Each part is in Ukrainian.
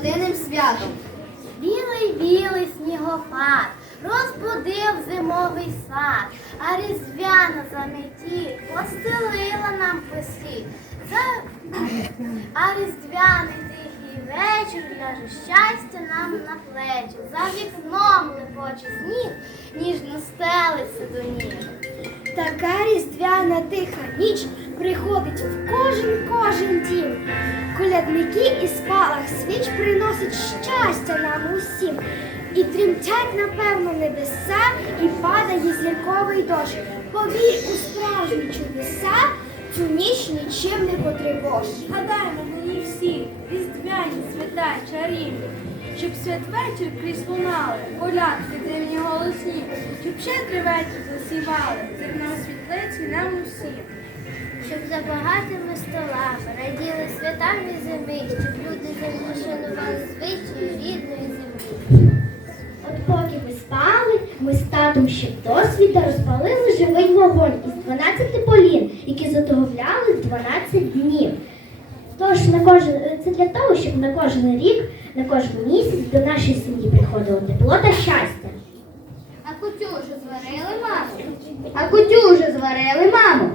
родинним святом. Білий білий снігопад розбудив зимовий сад, а різдвяна заметі постелила нам посі. А різдвяний тихий вечір ляже щастя нам на плечі. За вікном лепоче сніг, ніжно стелиться до ніг. Така різдвяна тиха ніч приходить в кожен кожен дім. Колядники і спалах свіч приносять щастя нам усім. І тремтять, напевно, небеса, і падає зірковий дощ. Повір у справжні чудеса, цю ніч нічим не потривожить. Гадаємо мені всі, різдвяні свята чарівні, щоб святвечір крізь лунали, колядки дивні голосні, щоб щедрий вечір засівали, зерном світлиці нам усім. Щоб за багатими столами раділи святами зими, щоб люди завжди шанували звичаї рідної землі. От поки ви спали, ми з татом ще досвіта розпалили живий вогонь із 12 полін, які заготовляли 12 днів. Тож на кожен це для того, щоб на кожен рік, на кожен місяць до нашої сім'ї приходило тепло та щастя. А кутю вже зварили, мамо? А кутю вже зварили, мамо?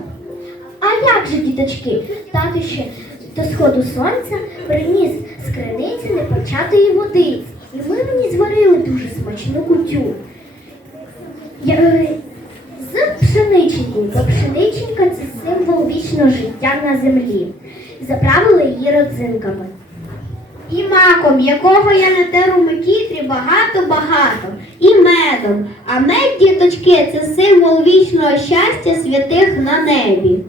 А як же, діточки, тато ще до сходу сонця приніс з криниці непочатої водиці. І ми мені зварили дуже смачну кутю. Я, е, з пшениченькою, бо пшениченька це символ вічного життя на землі. Заправили її родзинками. І маком, якого я натеру макітрі багато-багато, і медом. А мед, діточки, це символ вічного щастя святих на небі.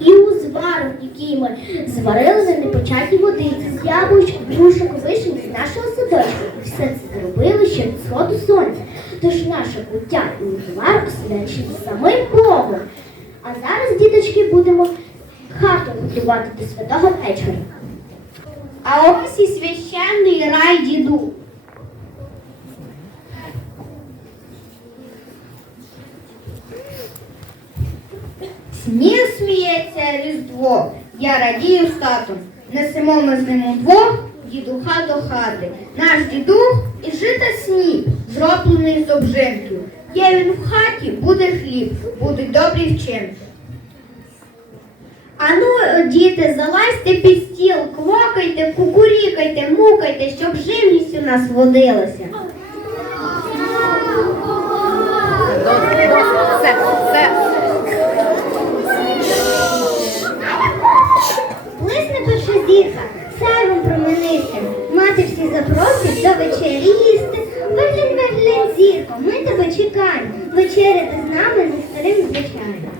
І узваром, який ми зварили на непочатій водиці, з яблучком, грушок, вишень з нашого садочку. Все це зробили ще від сходу сонця. Тож наша куття і узвар освячені самим Богом. А зараз, діточки, будемо хату готувати до святого вечора. А ось і священний рай діду. Сніг сміється різдво, я радію з татом. Несемо ми з ним удвох дідуха до хати. Наш дідух і жита сніг, зроблений з обжинків. Є він в хаті, буде хліб, будуть добрі вчинки. Ану, діти, залазьте під стіл, квокайте, кукурікайте, мукайте, щоб живність у нас водилася. Блисне перша зірка, сяйвом променистим. Мати всі запросить до вечері їсти. Верлін, верлін, зірко, ми тебе чекаємо. Вечеряти з нами не старим звичайно.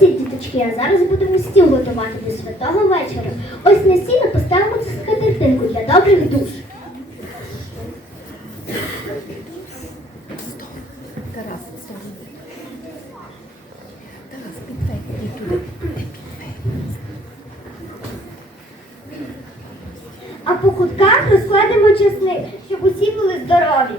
Молодці, діточки, а зараз будемо стіл готувати до святого вечора. Ось на сіно поставимо скатертинку для добрих душ. Тарас, стой. Тарас, піддай іди туди. А по кутках розкладемо чесник, щоб усі були здорові.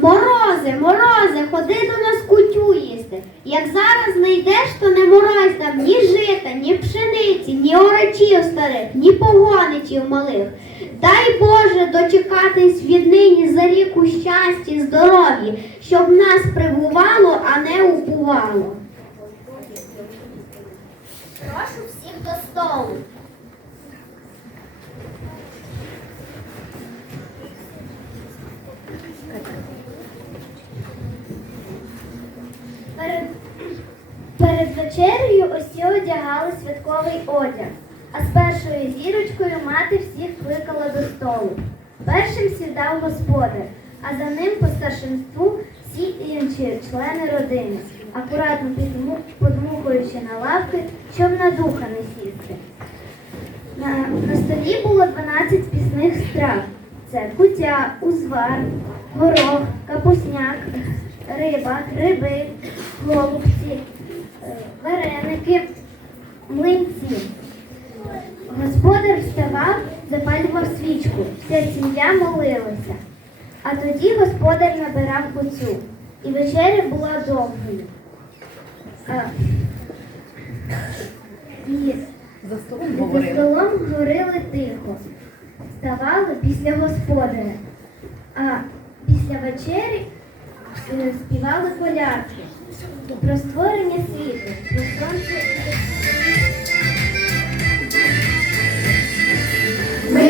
Морози, морози, ходи до нас кутю їсти. Як зараз знайдеш, то не морозь там ні жита, ні пшениці, ні орачів старих, ні погоничів малих. Дай Боже дочекатись віднині за ріку щастя здоров'я, щоб нас прибувало, а не упувало. Прошу всіх до столу. Перед, перед вечерею усі одягали святковий одяг, а з першою зірочкою мати всіх кликала до столу. Першим сідав господар, а за ним по старшинству всі інші члени родини, акуратно подмухуючи на лавки, щоб на духа не сісти. На, на столі було 12 пісних страв. Це кутя, узвар, горох, капусняк, риба, гриби, вареники, млинці. Господар вставав, запалював свічку, вся сім'я молилася. А тоді господар набирав куцю, і вечеря була довгою. І за столом, за столом горили тихо, ставали після господаря, а після вечері е, співали колядки про створення світу, про сонце. Вже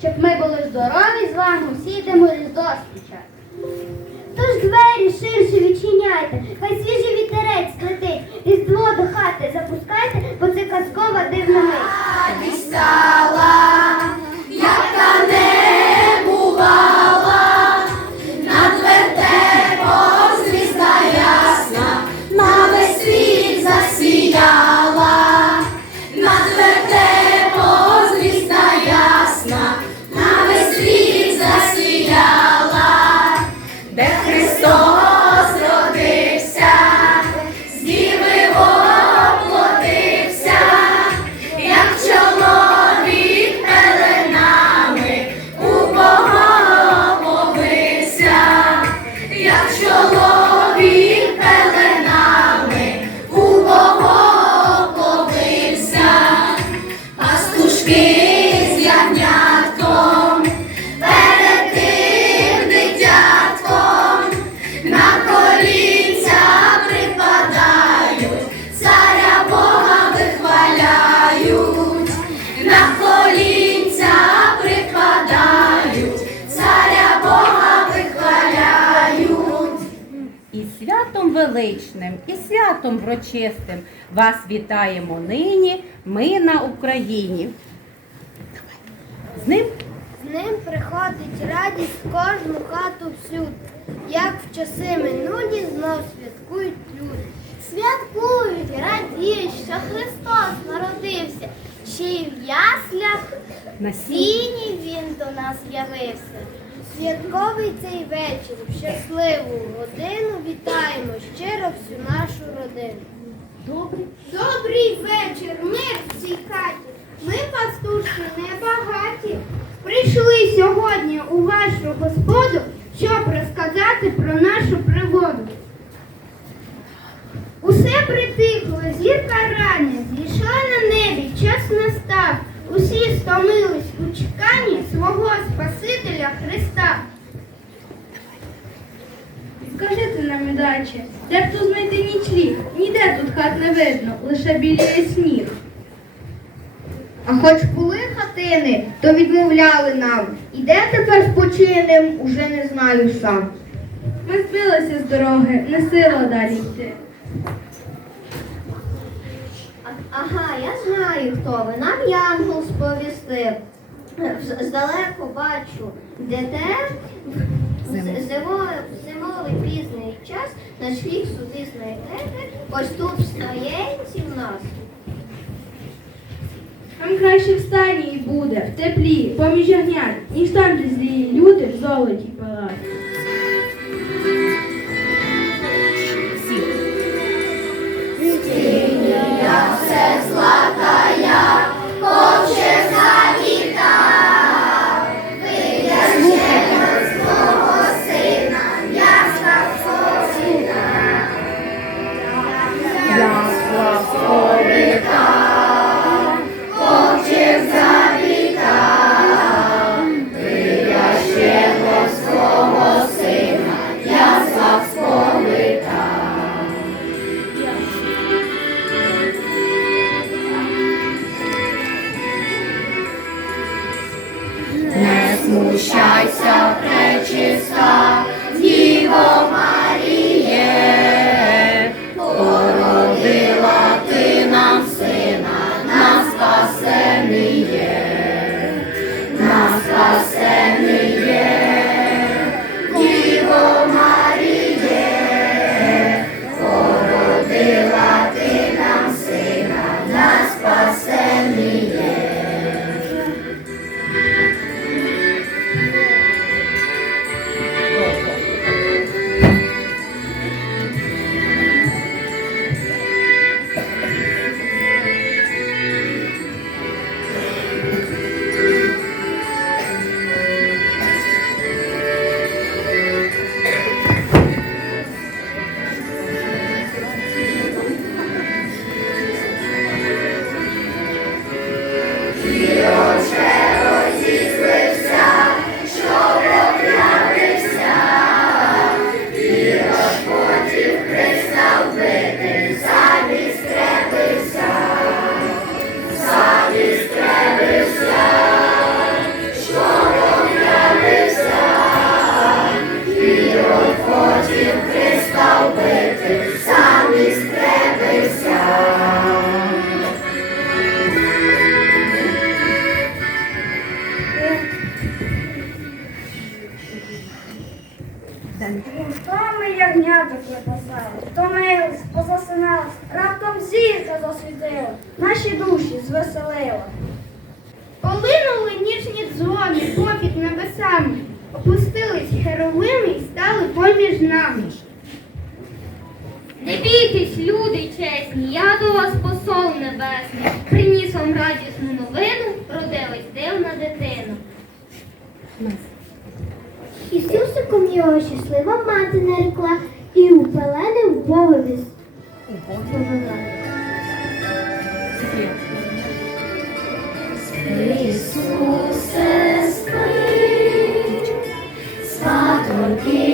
щоб ми були здорові з вами, всі йдемо різдво зустрічати. Тож двері ширше відчиняйте, хай свіжий вітерець летить, різдво до хати запускайте, бо це казкова дивна мить. Святом врочистим вас вітаємо нині, ми на Україні. З ним? З ним приходить радість в кожну хату всюди, як в часи минулі знов святкують люди. Святкують, радіють, що Христос народився, ще й в яслях? На сіні він до нас явився. Святковий цей вечір, в щасливу годину вітаємо щиро всю нашу родину. добрий. Добрий вечір, мир в цій хаті. Ми, пастушки, небагаті. Прийшли сьогодні у вашу господу, щоб розказати про нашу пригоду. Усе притихло, зірка рання, зійшла на небі, час настав. Усі стомились у чеканні свого Спасителя Христа. Скажите нам, удачі, як тут знайти нічліг? Ніде тут хат не видно, лише біліє сніг. А хоч були хатини, то відмовляли нам. І де тепер спочинем, уже не знаю сам. Ми збилися з дороги, не сила далі йти. А- Ага, я знаю, хто ви. Нам Янгол сповістив. Здалеку бачу, де те зимовий, зимовий пізний час наш вік сюди знайдете. Ось тут в стоєнці в нас. Нам краще в стані і буде, в теплі, поміж ягнят, ніж там, де злі люди в золоті палають. Mary, опустились херовими і стали поміж нами. Не бійтесь, люди чесні, я до вас посол небесний. Приніс вам радісну новину, родилась дивна дитина. Ісусиком його щаслива мати нарекла і у пелени в Богові повела. Спів. Я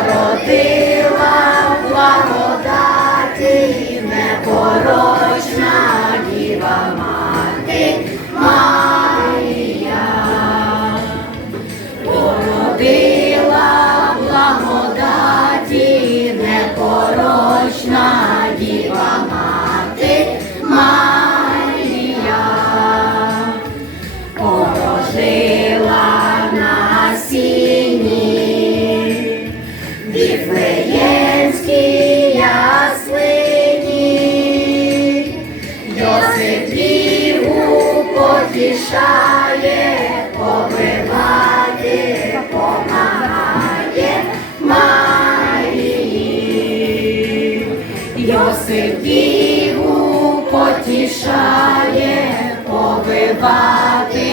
Йосип Діву потішає, повивати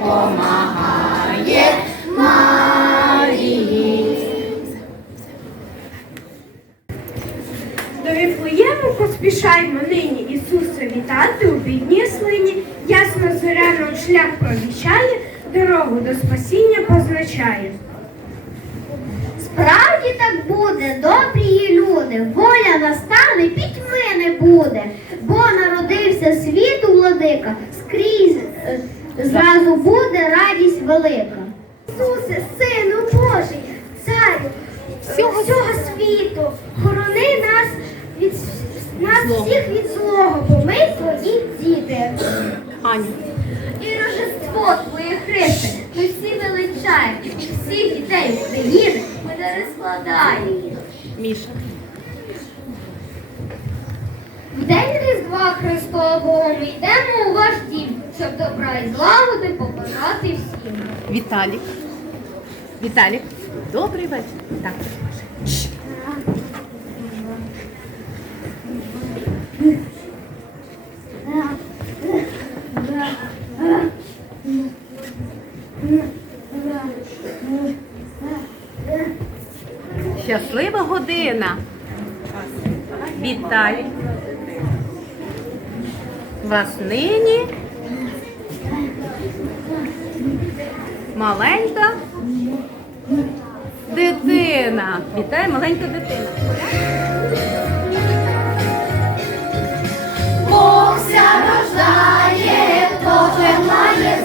помагає Марії. До Віфлеєму поспішаймо нині Ісуса вітати у бідній слині, ясно зоря шлях провіщає, дорогу до спасіння позначає. Справді так буде, добрі люди, воля настане, пітьми не буде, бо народився світу владика, скрізь е, зразу буде радість велика. Ісусе, Сину Божий, Царю всього, всього світу, хорони нас від нас Злого. всіх від злого, бо ми твої діти. Аня. І Рождество Твоє Христе, ми всі величаємо, всіх дітей України ми не розкладаємо. Міша. В день Різдва Христового ми йдемо у ваш дім, щоб добра і злагоди побажати всім. Віталік. Віталік. Добрий вечір. Так. Щаслива година. Вітаю. Вас нині. Маленька дитина. Вітає маленька дитина. Бог ся рождає, хто же має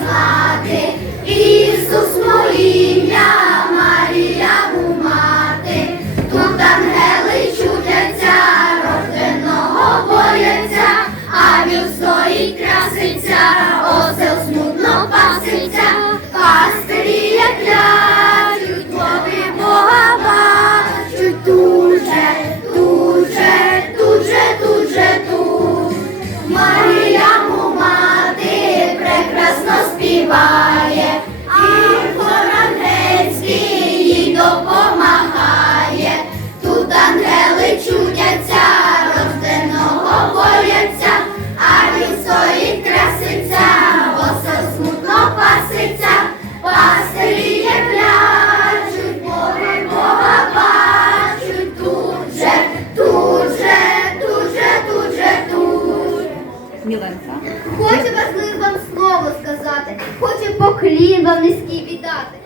Важливо вам слово сказати, хочу поклін вам низький віддати.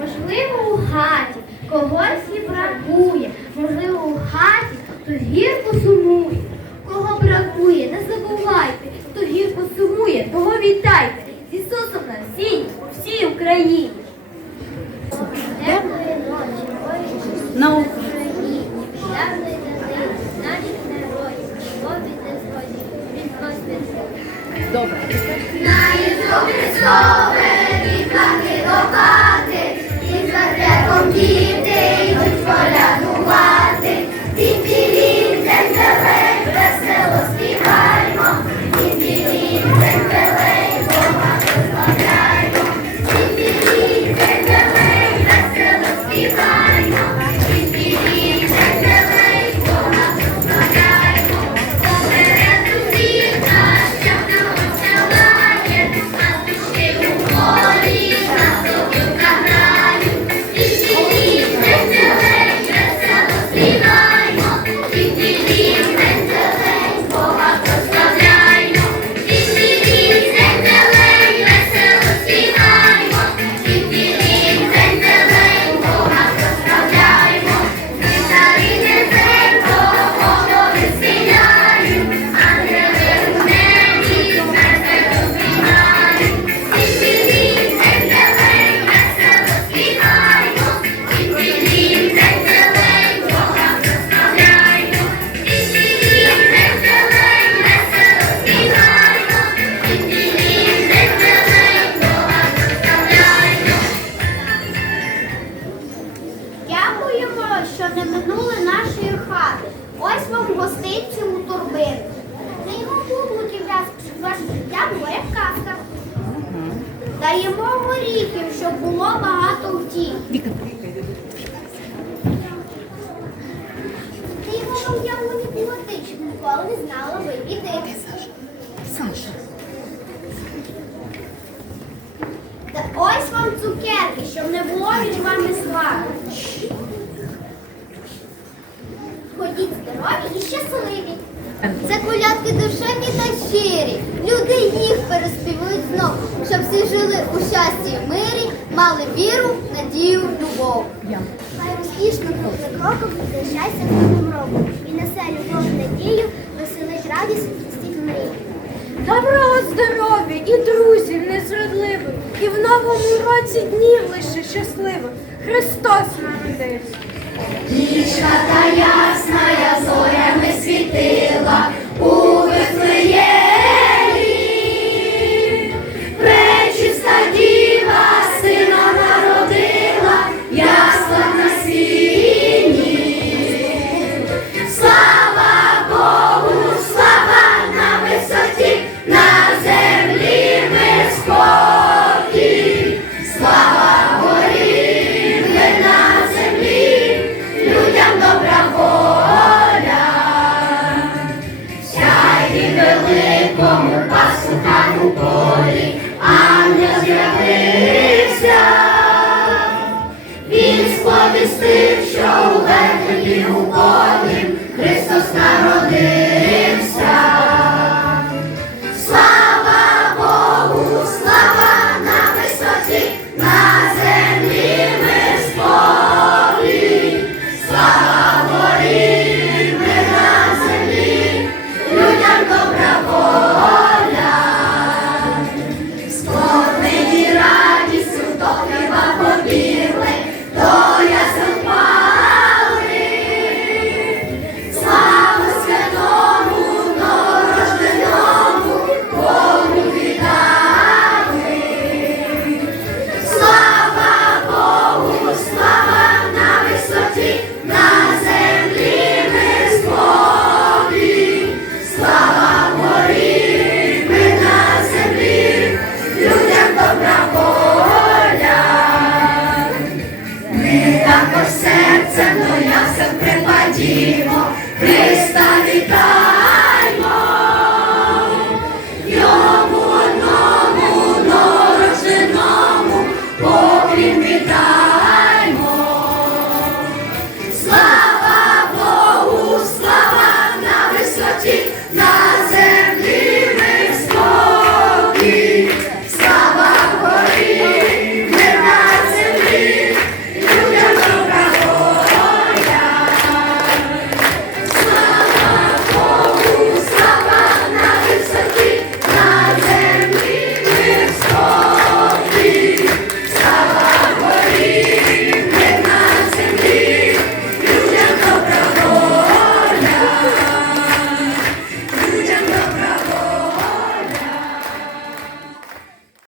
Можливо, у хаті когось і бракує, можливо, у хаті хтось гірко сумує. Кого бракує, не забувайте, хто гірко сумує, того вітайте. З Ісусом на всій, по всій Україні. Теплої ночі, ой, На Україні, Добре. На добре, Христове, від до хати, Ходіть здорові і щасливі. Це колядки душевні та щирі. Люди їх переспівують знов, щоб всі жили у щасті і мирі, мали віру, надію, любов. Хай успішно крок за кроком за щастя новим роком. І несе любов, надію, веселить радість, і стіть мрії. Доброго здоров'я і друзів незрадливих, і в новому році днів лише щасливих. Христос народився. Нічка та ясна зорями світила у Вифлеємі.